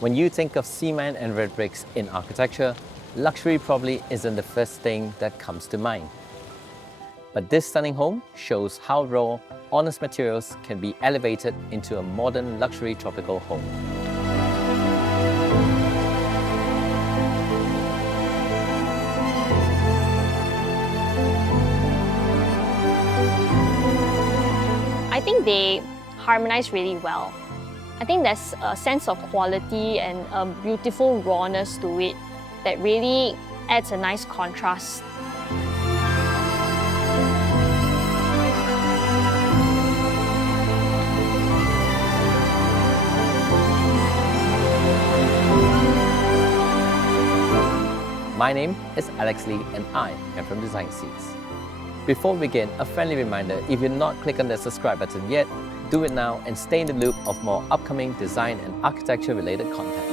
When you think of cement and red bricks in architecture, luxury probably isn't the first thing that comes to mind. But this stunning home shows how raw, honest materials can be elevated into a modern luxury tropical home. I think they harmonize really well. I think there's a sense of quality and a beautiful rawness to it that really adds a nice contrast. My name is Alex Lee and I am from Design Seeds. Before we begin, a friendly reminder, if you're not clicked on the subscribe button yet, do it now and stay in the loop of more upcoming design and architecture related contents.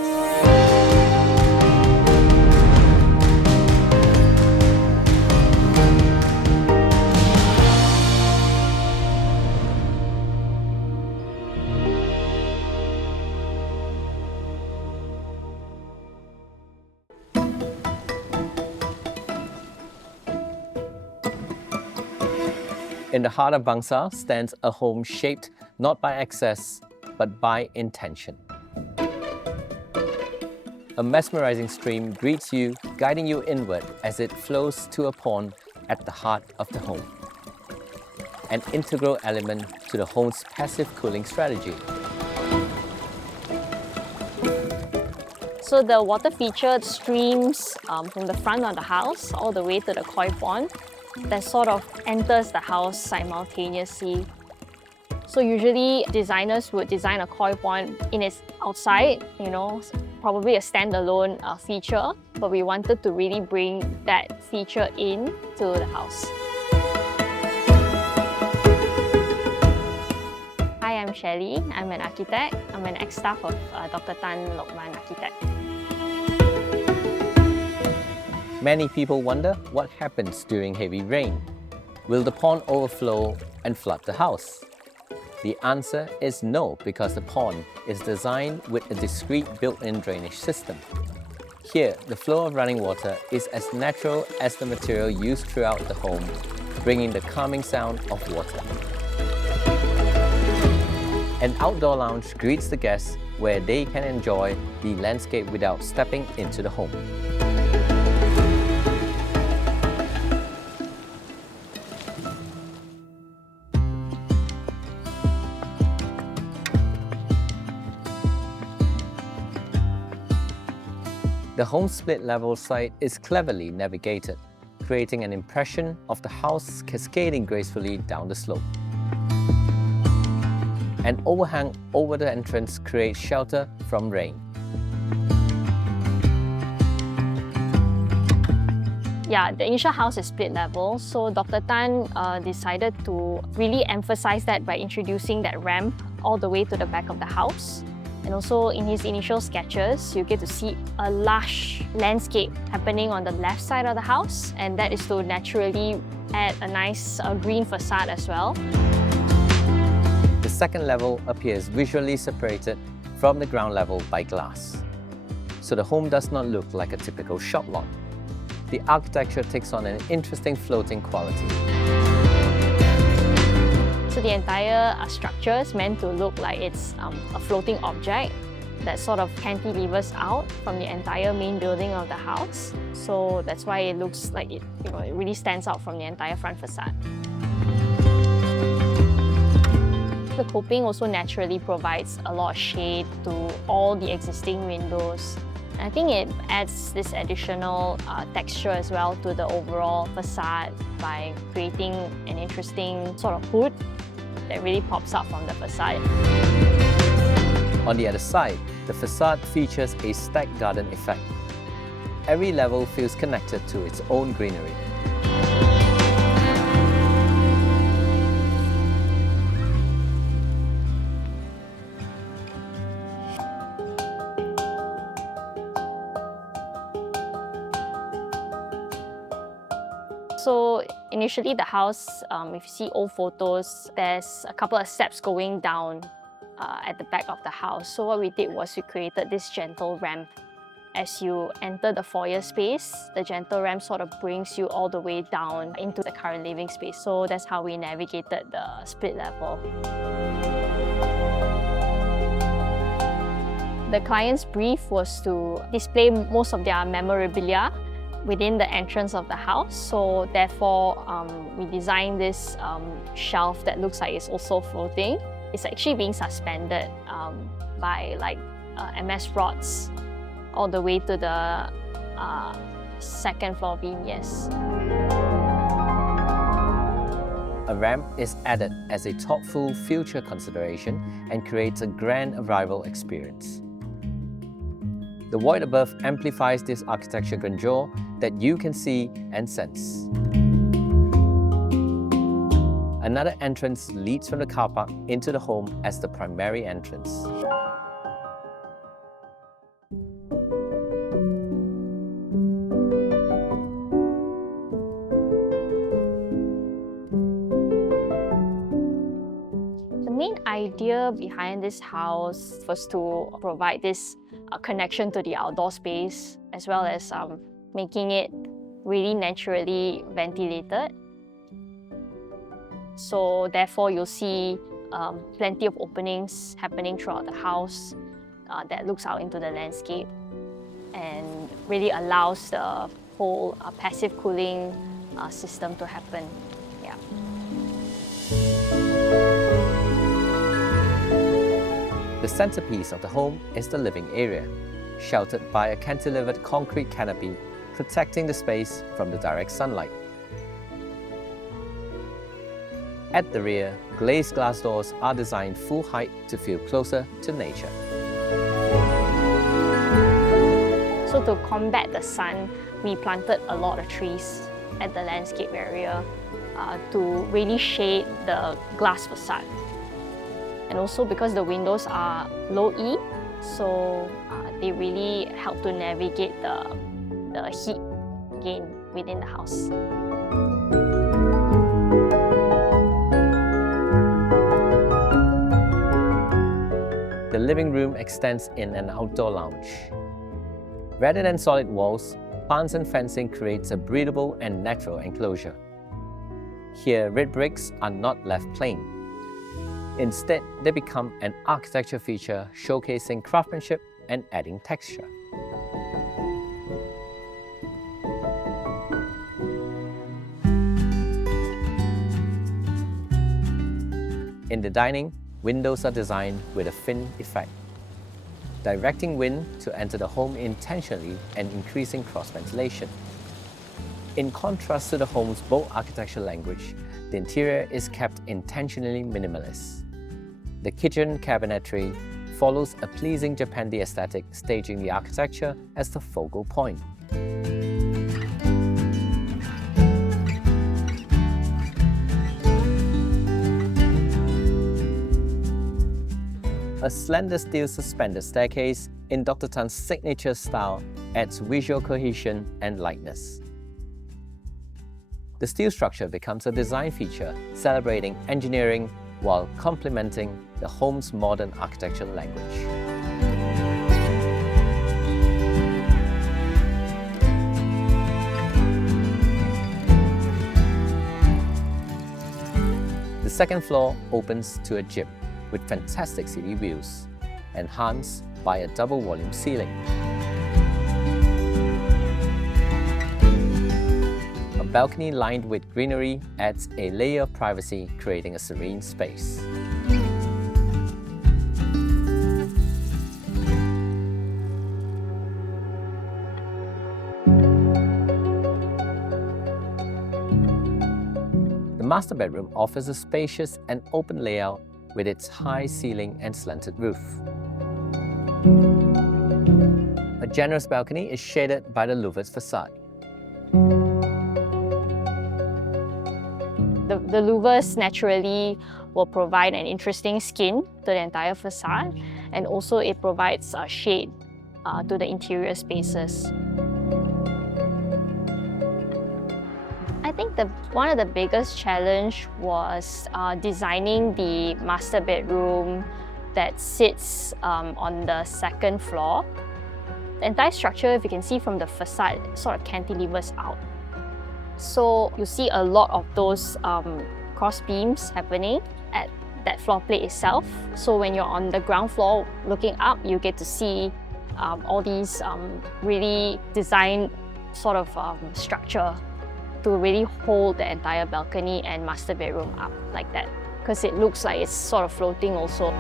In the heart of Bangsar stands a home shaped not by excess, but by intention. A mesmerizing stream greets you, guiding you inward as it flows to a pond at the heart of the home. An integral element to the home's passive cooling strategy. So the water feature streams from the front of the house all the way to the koi pond that sort of enters the house simultaneously. So usually designers would design a koi pond in its outside, probably a standalone feature, but we wanted to really bring that feature in to the house. Hi, I'm Shelly. I'm an architect. I'm an ex-staff of Dr. Tan Lokman Architect. Many people wonder what happens during heavy rain. Will the pond overflow and flood the house? The answer is no, because the pond is designed with a discrete built-in drainage system. Here, the flow of running water is as natural as the material used throughout the home, bringing the calming sound of water. An outdoor lounge greets the guests where they can enjoy the landscape without stepping into the home. The home's split-level site is cleverly navigated, creating an impression of the house cascading gracefully down the slope. An overhang over the entrance creates shelter from rain. Yeah, the initial house is split level, so Dr. Tan decided to really emphasize that by introducing that ramp all the way to the back of the house. And also in his initial sketches, you get to see a lush landscape happening on the left side of the house, and that is to naturally add a nice green facade as well. The second level appears visually separated from the ground level by glass, so the home does not look like a typical shop lot. The architecture takes on an interesting floating quality. So the entire structure is meant to look like it's a floating object that sort of cantilevers out from the entire main building of the house. So that's why it looks like it really stands out from the entire front facade. The coping also naturally provides a lot of shade to all the existing windows. I think it adds this additional texture as well to the overall facade by creating an interesting sort of hood that really pops up from the facade. On the other side, the facade features a stacked garden effect. Every level feels connected to its own greenery. So initially the house, if you see old photos, there's a couple of steps going down at the back of the house. So what we did was we created this gentle ramp. As you enter the foyer space, the gentle ramp sort of brings you all the way down into the current living space. So that's how we navigated the split level. The client's brief was to display most of their memorabilia within the entrance of the house. So therefore, we designed this shelf that looks like it's also floating. It's actually being suspended by like MS rods all the way to the second floor beam, yes. A ramp is added as a thoughtful future consideration and creates a grand arrival experience. The void above amplifies this architecture grandeur that you can see and sense. Another entrance leads from the car park into the home as the primary entrance. The main idea behind this house was to provide this connection to the outdoor space, as well as making it really naturally ventilated. So therefore, you'll see plenty of openings happening throughout the house that looks out into the landscape and really allows the whole passive cooling system to happen. Yeah. The centerpiece of the home is the living area, sheltered by a cantilevered concrete canopy protecting the space from the direct sunlight. At the rear, glazed glass doors are designed full height to feel closer to nature. So to combat the sun, we planted a lot of trees at the landscape area to really shade the glass facade. And also because the windows are low E, so they really help to navigate the heat gain within the house. The living room extends in an outdoor lounge. Rather than solid walls, plants and fencing creates a breathable and natural enclosure. Here, red bricks are not left plain. Instead, they become an architecture feature showcasing craftsmanship and adding texture. In the dining, windows are designed with a fin effect, directing wind to enter the home intentionally and increasing cross-ventilation. In contrast to the home's bold architectural language, the interior is kept intentionally minimalist. The kitchen cabinetry follows a pleasing Japandi aesthetic, staging the architecture as the focal point. A slender steel suspended staircase in Dr. Tan's signature style adds visual cohesion and lightness. The steel structure becomes a design feature, celebrating engineering while complementing the home's modern architectural language. The second floor opens to a gym with fantastic city views, enhanced by a double volume ceiling. A balcony lined with greenery adds a layer of privacy, creating a serene space. The master bedroom offers a spacious and open layout with its high ceiling and slanted roof. A generous balcony is shaded by the louvered facade. The louvers naturally will provide an interesting skin to the entire facade, and also it provides a shade to the interior spaces. I think one of the biggest challenge was designing the master bedroom that sits on the second floor. The entire structure, if you can see from the facade, sort of cantilevers out. So you see a lot of those cross beams happening at that floor plate itself. So when you're on the ground floor looking up, you get to see all these really designed sort of structure to really hold the entire balcony and master bedroom up like that, because it looks like it's sort of floating also.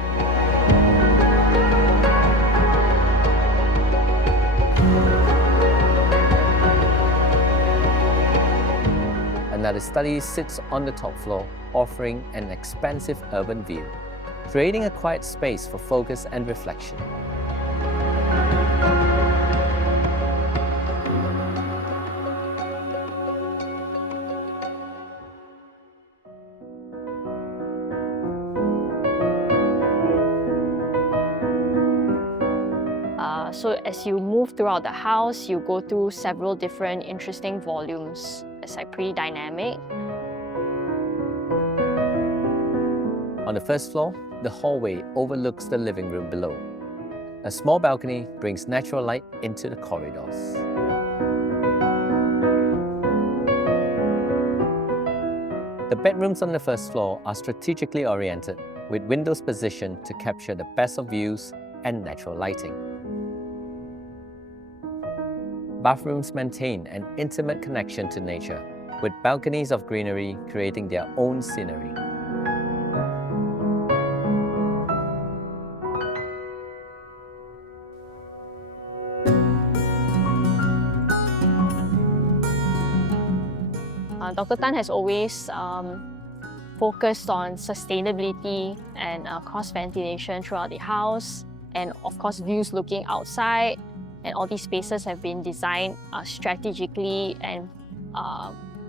Another study sits on the top floor, offering an expansive urban view, creating a quiet space for focus and reflection. So as you move throughout the house, you go through several different interesting volumes. It's like pretty dynamic. On the first floor, the hallway overlooks the living room below. A small balcony brings natural light into the corridors. The bedrooms on the first floor are strategically oriented, with windows positioned to capture the best of views and natural lighting. Bathrooms maintain an intimate connection to nature, with balconies of greenery creating their own scenery. Dr. Tan has always focused on sustainability and cross ventilation throughout the house, and of course views looking outside. And all these spaces have been designed strategically and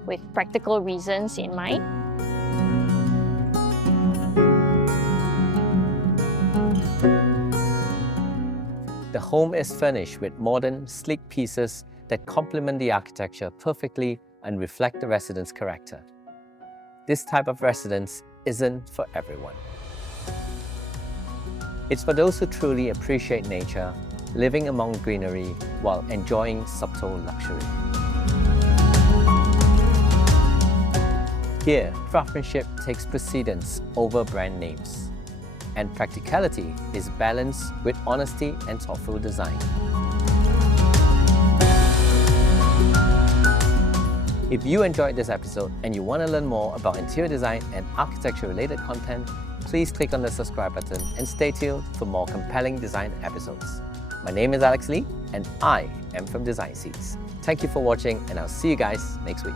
with practical reasons in mind. The home is furnished with modern, sleek pieces that complement the architecture perfectly and reflect the resident's character. This type of residence isn't for everyone. It's for those who truly appreciate nature, living among greenery while enjoying subtle luxury. Here, craftsmanship takes precedence over brand names, and practicality is balanced with honesty and thoughtful design. If you enjoyed this episode and you want to learn more about interior design and architecture-related content, please click on the subscribe button and stay tuned for more compelling design episodes. My name is Alex Lee, and I am from Design Seeds. Thank you for watching, and I'll see you guys next week.